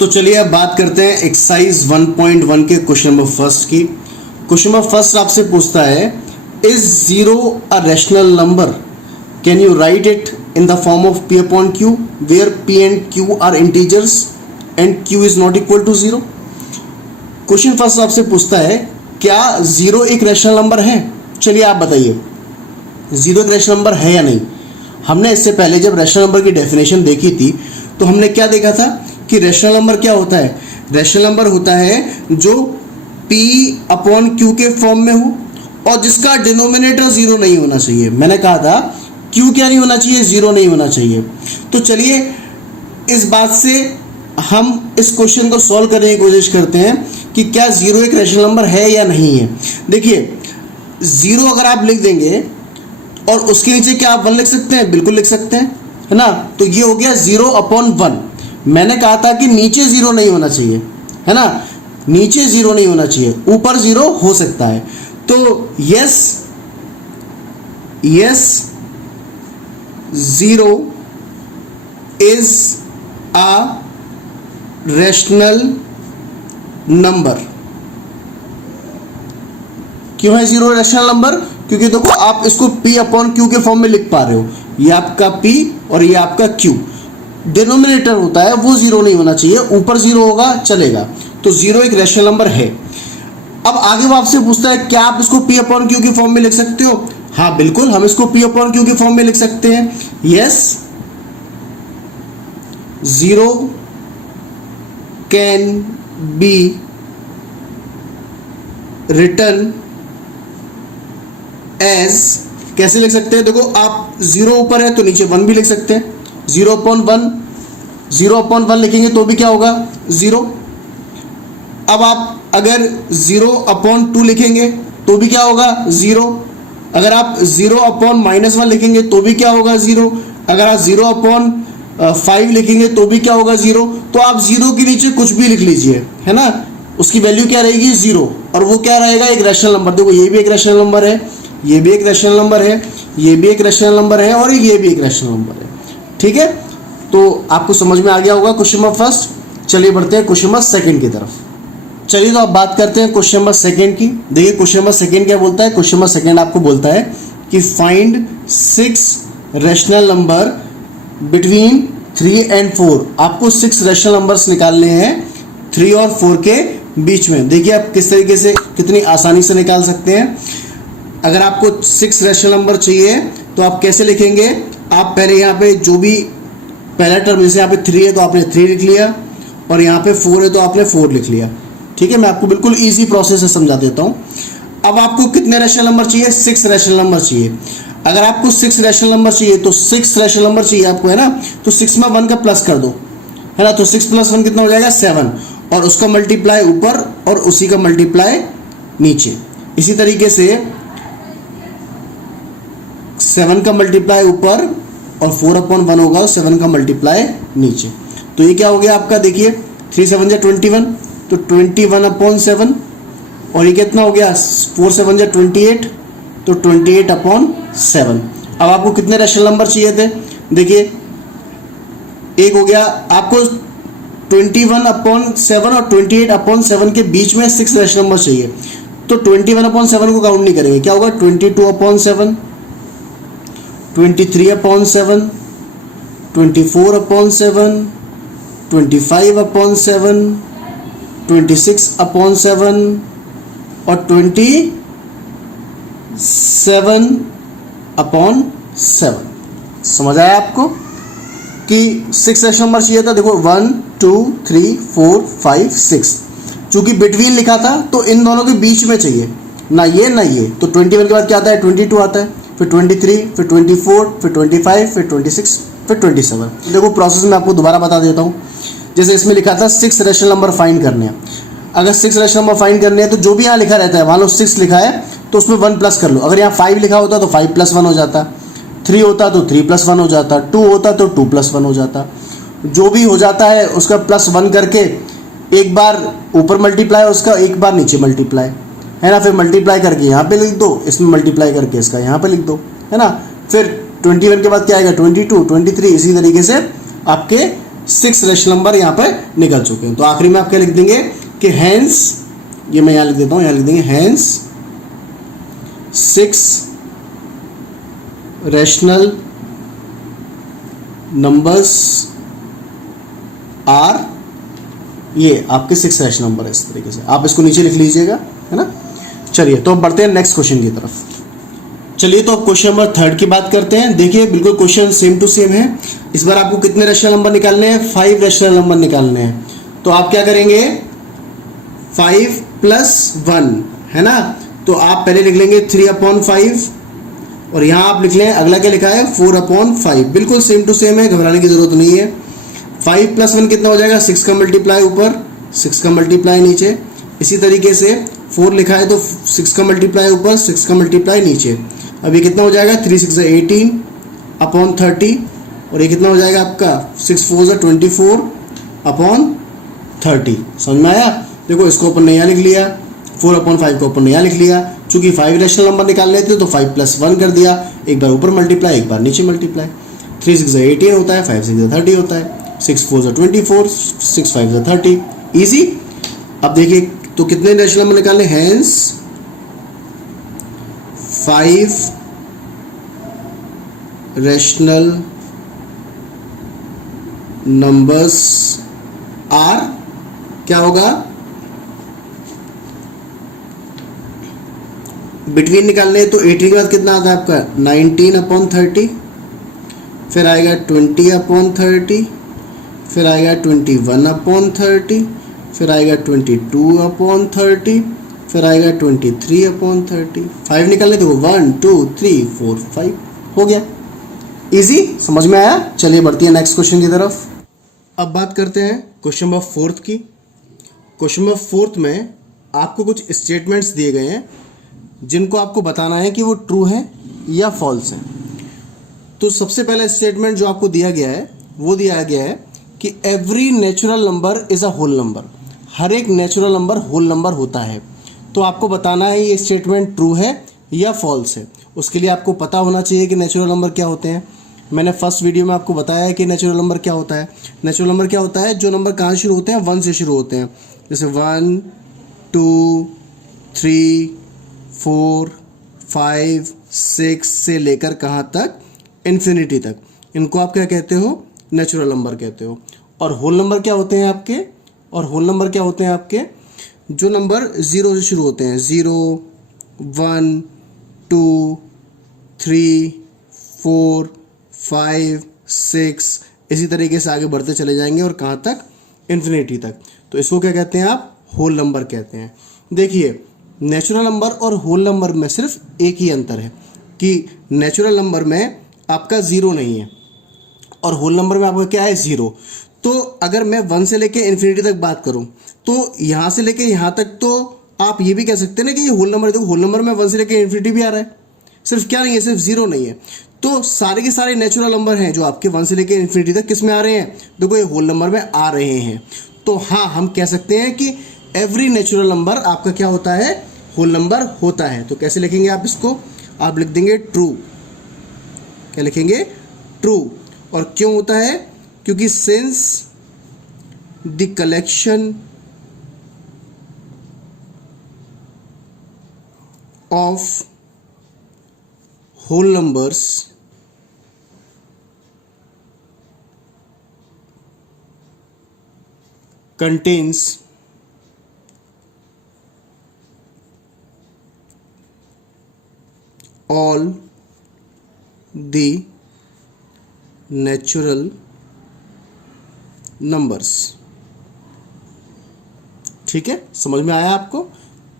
तो चलिए अब बात करते हैं एक्सरसाइज 1.1 के क्वेश्चन नंबर फर्स्ट की। क्वेश्चन नंबर फर्स्ट आपसे पूछता है, is zero a rational number, can you write it in the form of p upon q where p and q are integers and q is not equal to zero. Question first आपसे पूछता है, क्या zero एक rational number है? चलिए आप बताइए, zero एक रैशनल नंबर है या नहीं। हमने इससे पहले जब रैशनल नंबर की डेफिनेशन देखी थी तो हमने क्या देखा था कि रैशनल नंबर क्या होता है। रैशनल नंबर होता है जो p अपॉन q के फॉर्म में हो और जिसका डिनोमिनेटर जीरो नहीं होना चाहिए। मैंने कहा था q क्या नहीं होना चाहिए, जीरो नहीं होना चाहिए। तो चलिए इस बात से हम इस क्वेश्चन को सॉल्व करने की कोशिश करते हैं कि क्या जीरो एक रैशनल नंबर है या नहीं है। देखिए, जीरो अगर आप लिख देंगे और उसके नीचे क्या आप वन लिख सकते हैं? बिल्कुल लिख सकते हैं, है ना। तो ये हो गया जीरो अपॉन वन। मैंने कहा था कि नीचे जीरो नहीं होना चाहिए, है ना, नीचे जीरो नहीं होना चाहिए, ऊपर जीरो हो सकता है। तो yes zero is a rational number. क्यों है जीरो रैशनल नंबर? क्योंकि देखो आप इसको p अपॉन क्यू के फॉर्म में लिख पा रहे हो। ये आपका p और ये आपका q, डिनोमिनेटर होता है वो जीरो नहीं होना चाहिए, ऊपर जीरो होगा चलेगा। तो जीरो एक रैशनल नंबर है। अब आगे वो आपसे पूछता है, क्या आप इसको p अपॉन क्यू के फॉर्म में लिख सकते हो? हाँ बिल्कुल, हम इसको p अपॉन क्यू के फॉर्म में लिख सकते हैं। Yes, zero can be written as, कैसे लिख सकते हैं? देखो आप जीरो ऊपर है तो नीचे वन भी लिख सकते हैं। जीरो अपॉन वन लिखेंगे तो भी क्या होगा? जीरो। अब आप अगर जीरो अपॉन टू लिखेंगे तो भी क्या होगा? जीरो। अगर आप जीरो अपॉन माइनस वन लिखेंगे तो भी क्या होगा? जीरो। अगर आप जीरो अपॉन 5 लिखेंगे तो भी क्या होगा? जीरो। तो आप जीरो के नीचे कुछ भी लिख लीजिए, है ना, उसकी वैल्यू क्या रहेगी? जीरो। और वो क्या रहेगा? एक रैशनल नंबर। देखो ये भी एक रैशनल नंबर है, ये भी एक रैशनल नंबर है, ये भी एक रैशनल नंबर है और ये भी एक रैशनल नंबर है। ठीक है, तो आपको समझ में आ गया होगा क्वेश्चन नंबर फर्स्ट। चलिए बढ़ते हैं क्वेश्चन नंबर सेकंड की तरफ। चलिए तो आप बात करते हैं क्वेश्चन नंबर सेकंड की। देखिए क्वेश्चन नंबर सेकंड क्या बोलता है। क्वेश्चन नंबर सेकंड आपको बोलता है कि find 6 rational number between 3 and 4। आपको 6 रैशनल नंबर्स निकालने हैं 3 और 4 के बीच में। देखिए आप किस तरीके से, कितनी आसानी से निकाल सकते हैं। अगर आपको 6 रैशनल नंबर चाहिए तो आप कैसे लिखेंगे? आप पहले यहाँ पे जो भी पहला टर्म, जैसे यहाँ पे 3 है तो आपने 3 लिख लिया और यहाँ पे 4 है तो आपने 4 लिख लिया। ठीक है, मैं आपको बिल्कुल इजी प्रोसेस से समझा देता हूँ। अब आपको कितने रैशनल नंबर चाहिए? 6 रैशनल नंबर चाहिए। अगर आपको 6 रैशनल नंबर चाहिए तो 6 रैशनल नंबर चाहिए आपको, है ना, तो 6 में 1 का प्लस कर दो, है ना। तो 6 + 1 कितना हो जाएगा? 7। और उसका मल्टीप्लाई ऊपर और उसी का मल्टीप्लाई नीचे। इसी तरीके से 7 का मल्टीप्लाई ऊपर और 4 अपॉन 1 होगा, 7 का मल्टीप्लाई नीचे। तो ये क्या हो गया आपका? देखिए 3 7 जा 21, तो 21 अपॉन 7। और ये कितना हो गया? 4 7 जा 28, तो 28 अपॉन 7। अब आपको कितने रैशनल नंबर चाहिए थे? देखिए एक हो गया आपको 21 अपॉन 7 और 28 अपॉन 7 के बीच में 6 रैशनल नंबर चाहिए। तो 21 अपॉन 7 को काउंट नहीं करेंगे, क्या होगा? 22 upon 7, 23 upon 7, 24 upon 7, 25 upon 7, 26 upon 7 और 27 अपॉन 7। समझ आया आपको कि 6 रैशनल नंबर चाहिए था। देखो 1 2 3 4 5 6, चूंकि बिटवीन लिखा था तो इन दोनों के बीच में चाहिए, ना ये ना ये। तो 21 के बाद क्या आता है? 22 आता है, फिर 23, फिर 24, फिर 25, फिर 26, फिर 27। देखो प्रोसेस में आपको दोबारा बता देता हूँ। जैसे इसमें लिखा था 6 रैशनल नंबर फाइंड करने हैं। अगर 6 रैशनल नंबर फाइंड करने हैं तो जो भी यहाँ लिखा रहता है, मान लो 6 लिखा है तो उसमें 1 प्लस कर लो। अगर यहाँ 5 लिखा होता तो 5 + 1 हो जाता, 3 होता तो 3 + 1 हो जाता, 2 होता तो 2 + 1 हो जाता। जो भी हो जाता है उसका +1 करके एक बार ऊपर मल्टीप्लाई, उसका एक बार नीचे मल्टीप्लाई, है ना। फिर मल्टीप्लाई करके यहाँ पे लिख दो, इसमें मल्टीप्लाई करके इसका यहाँ पे लिख दो, है ना। फिर 21 के बाद क्या आएगा? 22, 23, इसी तरीके से आपके 6 रैशनल नंबर यहाँ पे निकल चुके हैं। तो आखिरी में आप क्या लिख देंगे कि हैंस, ये मैं यहाँ लिख देता हूँ, यहाँ लिख देंगे हैंस 6 रैशनल नंबर्स आर, ये आपके 6 रैशनल नंबर है। इस तरीके से आप इसको नीचे लिख लीजिएगा, है ना। चलिए तो अब बढ़ते हैं नेक्स्ट क्वेश्चन की तरफ। चलिए तो अब क्वेश्चन नंबर 3 की बात करते हैं। देखिए बिल्कुल क्वेश्चन सेम टू सेम है। इस बार आपको कितने रैशनल नंबर निकालने हैं? 5 रैशनल नंबर निकालने हैं। तो आप क्या करेंगे? 5 + 1, है ना। तो आप पहले लिख लेंगे 3/5 और यहाँ आप लिख लें, अगला क्या लिखा है? 4/5। बिल्कुल सेम टू सेम है, घबराने की जरूरत नहीं है। 5 + 1 कितना हो जाएगा? 6 का मल्टीप्लाई ऊपर, 6 का मल्टीप्लाई नीचे। इसी तरीके से 4 लिखा है तो 6 का मल्टीप्लाई ऊपर, 6 का मल्टीप्लाई नीचे। अब ये कितना हो जाएगा? 3 × 6 = 18/30 और ये कितना हो जाएगा आपका? 6 × 4 = 24/30। समझ में आया? देखो इसको अपन ने यहाँ लिख लिया, 4/5 को अपन ने यहाँ लिख लिया। चूंकि 5 रैशनल नंबर निकालने थे तो 5 + 1 कर दिया, एक बार ऊपर मल्टीप्लाई, एक बार नीचे मल्टीप्लाई। 3 × 6 = 18 होता है, 5 × 6 = 30 होता है, 6 × 4 = 24, 6 × 5 = 30। ईजी। अब देखिए तो कितने रैशनल नंबर निकालने? हैंस 5 रैशनल नंबर्स आर, क्या होगा? बिटवीन निकालने तो 18 के बाद कितना आता है आपका? 19/30, फिर आएगा 20/30, फिर आएगा 21/30, फिर आएगा 22/30, फिर आएगा 23/30। 5 निकालने देखो, 1 2 3 4 5 हो गया। इजी, समझ में आया। चलिए बढ़ती है नेक्स्ट क्वेश्चन की तरफ। अब बात करते हैं क्वेश्चन नंबर 4 की। क्वेश्चन नंबर 4 में आपको कुछ स्टेटमेंट्स दिए गए हैं जिनको आपको बताना है कि वो ट्रू है या फॉल्स है। तो सबसे पहला स्टेटमेंट जो आपको दिया गया है वो दिया गया है कि every natural number is a whole number. हर एक नेचुरल नंबर होल नंबर होता है। तो आपको बताना है ये स्टेटमेंट ट्रू है या फॉल्स है। उसके लिए आपको पता होना चाहिए कि नेचुरल नंबर क्या होते हैं। मैंने फर्स्ट वीडियो में आपको बताया है कि नेचुरल नंबर क्या होता है। नेचुरल नंबर क्या होता है? जो नंबर कहाँ शुरू होते हैं? 1 से शुरू होते हैं। जैसे 1 2 3 4 5 6 से लेकर कहाँ तक? इन्फिनिटी तक। इनको आप क्या कहते हो? नेचुरल नंबर कहते हो। और होल नंबर क्या होते हैं आपके? और होल नंबर क्या होते हैं आपके? जो नंबर 0 से शुरू होते हैं, 0 1 2 3 4 5 6, इसी तरीके से आगे बढ़ते चले जाएंगे और कहाँ तक? इन्फिनिटी तक। तो इसको क्या कहते हैं आप? होल नंबर कहते हैं। देखिए नेचुरल नंबर और होल नंबर में सिर्फ एक ही अंतर है कि नेचुरल नंबर में आपका 0 नहीं है और होल नंबर में आपका क्या है? 0। तो अगर मैं 1 से लेके इन्फिनिटी तक बात करूं तो यहाँ से लेके यहाँ तक तो आप ये भी कह सकते हैं ना कि ये होल नंबर है। देखो होल नंबर में 1 से लेके इन्फिनिटी भी आ रहा है, सिर्फ क्या नहीं है? सिर्फ 0 नहीं है। तो सारे के सारे नेचुरल नंबर हैं जो आपके 1 से लेके इन्फिनिटी तक किस में आ रहे हैं? देखो ये होल नंबर में आ रहे हैं। तो हाँ, हम कह सकते हैं कि एवरी नेचुरल नंबर आपका क्या होता है? होल नंबर होता है। तो कैसे लिखेंगे आप इसको? आप लिख देंगे ट्रू। क्या लिखेंगे? ट्रू। और क्यों होता है? क्योंकि since the collection of whole numbers contains all the natural numbers। ठीक है, समझ में आया आपको?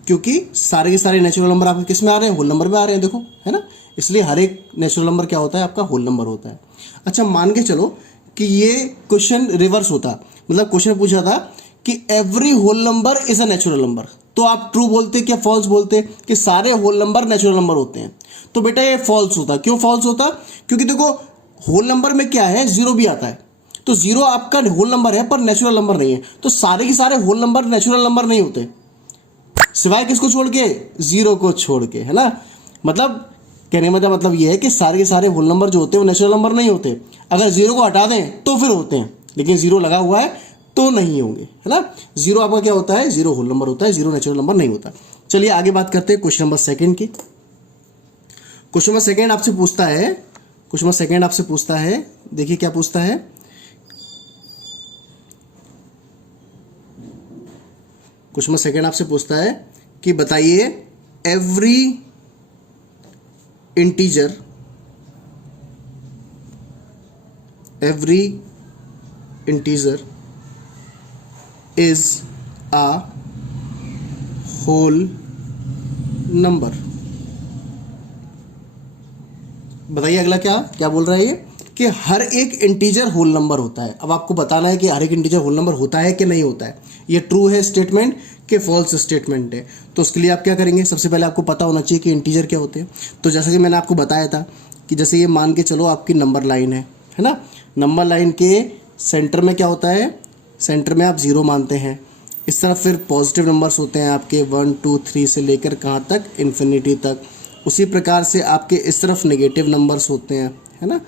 क्योंकि सारे के सारे नेचुरल नंबर आपके किस में आ रहे हैं? होल नंबर में आ रहे हैं। देखो, है ना। इसलिए हर एक नेचुरल नंबर क्या होता है? आपका होल नंबर होता है। अच्छा, मान के चलो कि ये क्वेश्चन रिवर्स होता, मतलब क्वेश्चन पूछा था कि every whole number is a natural number, तो आप ट्रू बोलते क्या फॉल्स बोलते कि सारे होल नंबर नेचुरल नंबर होते हैं? तो बेटा ये फॉल्स होता। क्यों फॉल्स होता? क्योंकि देखो होल नंबर में क्या है? 0 भी आता है। तो 0 आपका होल नंबर है पर नेचुरल नंबर नहीं है। तो सारे के सारे होल नंबर नेचुरल नंबर नहीं होते, सिवाय किसको छोड़ के? 0 को छोड़ के, है ना। मतलब कहने मतलब ये है कि सारे के सारे होल नंबर जो होते हैं वो नेचुरल नंबर नहीं होते। अगर 0 को हटा दें तो फिर होते हैं। लेकिन जीरो लगा हुआ है तो नहीं होंगे, है ना। जीरो आपका क्या होता है, जीरो होल नंबर होता है, जीरो नेचुरल नंबर नहीं होता। चलिए आगे बात करते हैं क्वेश्चन नंबर सेकंड की। क्वेश्चन नंबर सेकंड आपसे पूछता है, क्वेश्चन नंबर सेकंड आपसे पूछता है, देखिए क्या पूछता है। क्वेश्चन नंबर सेकंड आपसे पूछता है कि बताइए every integer, every integer is a whole number. बताइए अगला क्या क्या बोल रहा है ये, कि हर एक इंटीजर होल नंबर होता है। अब आपको बताना है कि हर एक इंटीजर होल नंबर होता है कि नहीं होता है, ये ट्रू है स्टेटमेंट कि फॉल्स स्टेटमेंट है। तो उसके लिए आप क्या करेंगे, सबसे पहले आपको पता होना चाहिए कि इंटीजर क्या होते हैं। तो जैसे कि मैंने आपको बताया था कि जैसे ये मान के चलो आपकी नंबर लाइन है ना, नंबर लाइन के सेंटर में क्या होता है, सेंटर में आप जीरो मानते हैं, इस तरफ फिर पॉजिटिव नंबर्स होते हैं आपके 1 2 3 से लेकर कहाँ तक, इन्फिनिटी तक। उसी प्रकार से आपके इस तरफ नेगेटिव नंबर्स होते हैं, है ना।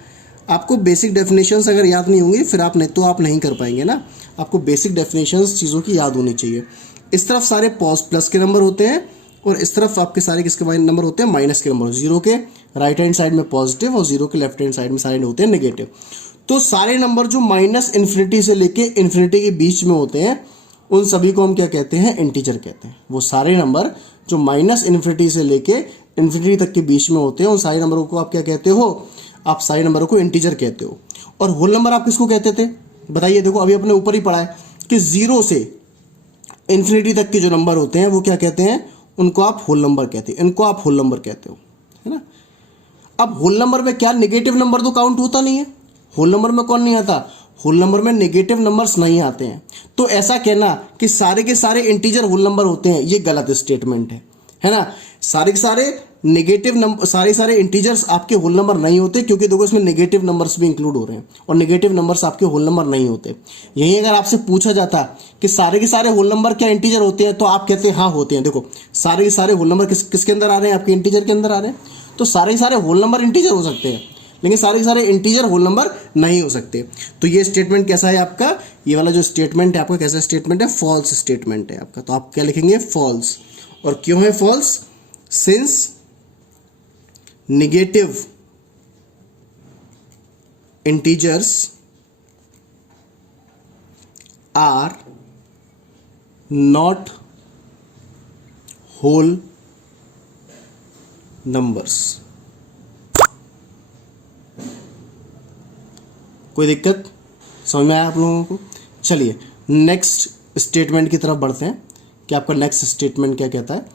आपको बेसिक डेफिनेशंस अगर याद नहीं होंगी फिर आप नहीं कर पाएंगे ना। आपको बेसिक डेफिनेशंस चीज़ों की याद होनी चाहिए। इस तरफ सारे प्लस के नंबर होते हैं और इस तरफ आपके सारे किसके नंबर होते हैं, माइनस के नंबर। जीरो के राइट हैंड साइड में पॉजिटिव और जीरो के लेफ्ट हैंड साइड में सारे होते हैं नेगेटिव। तो सारे नंबर जो माइनस इन्फिनिटी से लेके इन्फिनिटी के बीच में होते हैं उन सभी को हम क्या कहते हैं, इंटीजर कहते हैं। वो सारे नंबर जो माइनस इन्फिनिटी से लेके इन्फिनिटी तक के बीच में होते हैं उन सारे नंबरों को आप क्या कहते हो, आप सारे नंबरों को इंटीजर कहते हो। और होल नंबर आप किसको कहते थे, बताइए। देखो अभी अपने ऊपर ही पढ़ा है कि जीरो से इन्फिनिटी तक के जो नंबर होते हैं वो क्या कहते हैं, उनको आप होल नंबर कहते हैं, इनको आप होल नंबर कहते हो, है ना। अब होल नंबर में क्या नेगेटिव नंबर तो काउंट होता नहीं है, होल नंबर में कौन नहीं आता, होल नंबर में नेगेटिव नंबर्स नहीं आते हैं। तो ऐसा कहना कि सारे के सारे इंटीजर होल नंबर होते हैं ये गलत स्टेटमेंट है ना। सारे के सारे नेगेटिव नंबर, सारे इंटीजर्स आपके होल नंबर नहीं होते, क्योंकि देखो इसमें नेगेटिव नंबर्स भी इंक्लूड हो रहे हैं और नेगेटिव नंबर्स आपके होल नंबर नहीं होते। यही अगर आपसे पूछा जाता कि सारे के सारे होल नंबर क्या इंटीजर होते हैं तो आप कहते हैं हाँ होते हैं। देखो सारे के सारे होल नंबर किसके अंदर आ रहे हैं, आपके इंटीजर के अंदर आ रहे हैं। तो सारे के सारे होल नंबर इंटीजर हो सकते हैं लेकिन सारे के सारे इंटीजर होल नंबर नहीं हो सकते। तो ये स्टेटमेंट कैसा है आपका, ये वाला जो स्टेटमेंट है आपका कैसा स्टेटमेंट है, फॉल्स स्टेटमेंट है आपका। तो आप क्या लिखेंगे, फॉल्स। और क्यों है false, since negative integers are not whole numbers. कोई दिक्कत समझ में आया आप लोगों को। चलिए नेक्स्ट स्टेटमेंट की तरफ बढ़ते हैं कि आपका नेक्स्ट स्टेटमेंट क्या कहता है।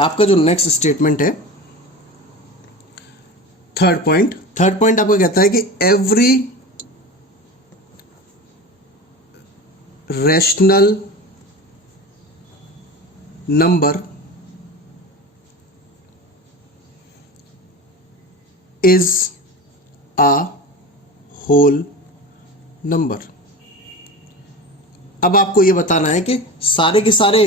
आपका जो नेक्स्ट स्टेटमेंट है थर्ड पॉइंट आपका कहता है कि every rational number is a whole number. अब आपको यह बताना है कि सारे के सारे,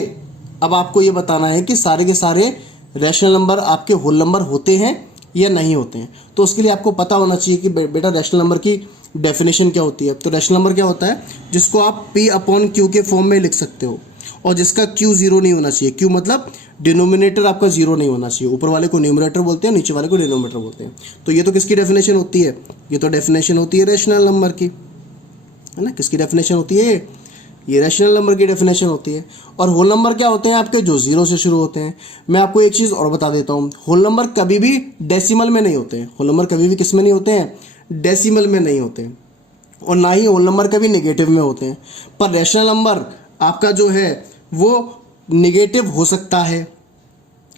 अब आपको यह बताना है कि सारे के सारे रैशनल नंबर आपके होल नंबर होते हैं या नहीं होते हैं। तो उसके लिए आपको पता होना चाहिए कि बेटा रैशनल नंबर की डेफिनेशन क्या होती है। तो रैशनल नंबर क्या होता है, जिसको आप P/Q के फॉर्म में लिख सकते हो और जिसका Q जीरो नहीं होना चाहिए। Q मतलब डिनोमिनेटर आपका जीरो नहीं होना चाहिए। ऊपर वाले को न्यूमरेटर बोलते हैं, नीचे वाले को डिनोमिनेटर बोलते हैं। तो ये तो किसकी डेफिनेशन होती है, ये तो डेफिनेशन होती है रैशनल नंबर की, है ना। किसकी डेफिनेशन होती है, ये रैशनल नंबर की डेफिनेशन होती है। और होल नंबर क्या होते हैं आपके, जो जीरो से शुरू होते हैं। मैं आपको एक चीज़ और बता देता हूँ, होल नंबर कभी भी डेसिमल में नहीं होते हैं। होल नंबर कभी भी किस में नहीं होते हैं, डेसिमल में नहीं होते हैं। और ना ही होल नंबर कभी नेगेटिव में होते हैं। पर रैशनल नंबर आपका जो है वो नेगेटिव हो सकता है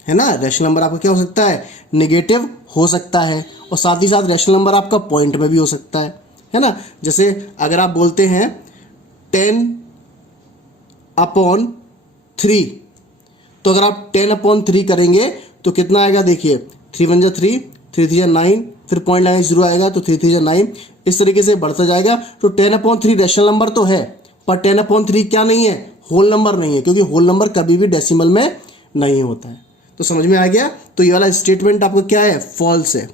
ना। रैशनल नंबर आपका क्या हो सकता है, नेगेटिव हो सकता है। और साथ ही साथ रैशनल नंबर आपका पॉइंट में भी हो सकता है ना। जैसे अगर आप बोलते हैं 10/3, तो अगर आप 10/3 करेंगे तो कितना आएगा, देखिए 3 1 3, 3 3 9, फिर पॉइंट लाइन 0 आएगा तो 3 3 9, इस तरीके से बढ़ता जाएगा। तो 10/3 रैशनल नंबर तो है, पर 10/3 क्या नहीं है, होल नंबर नहीं है, क्योंकि होल नंबर कभी भी डेसिमल में नहीं होता है। तो समझ में आ गया। तो ये वाला स्टेटमेंट आपका क्या है, फॉल्स है।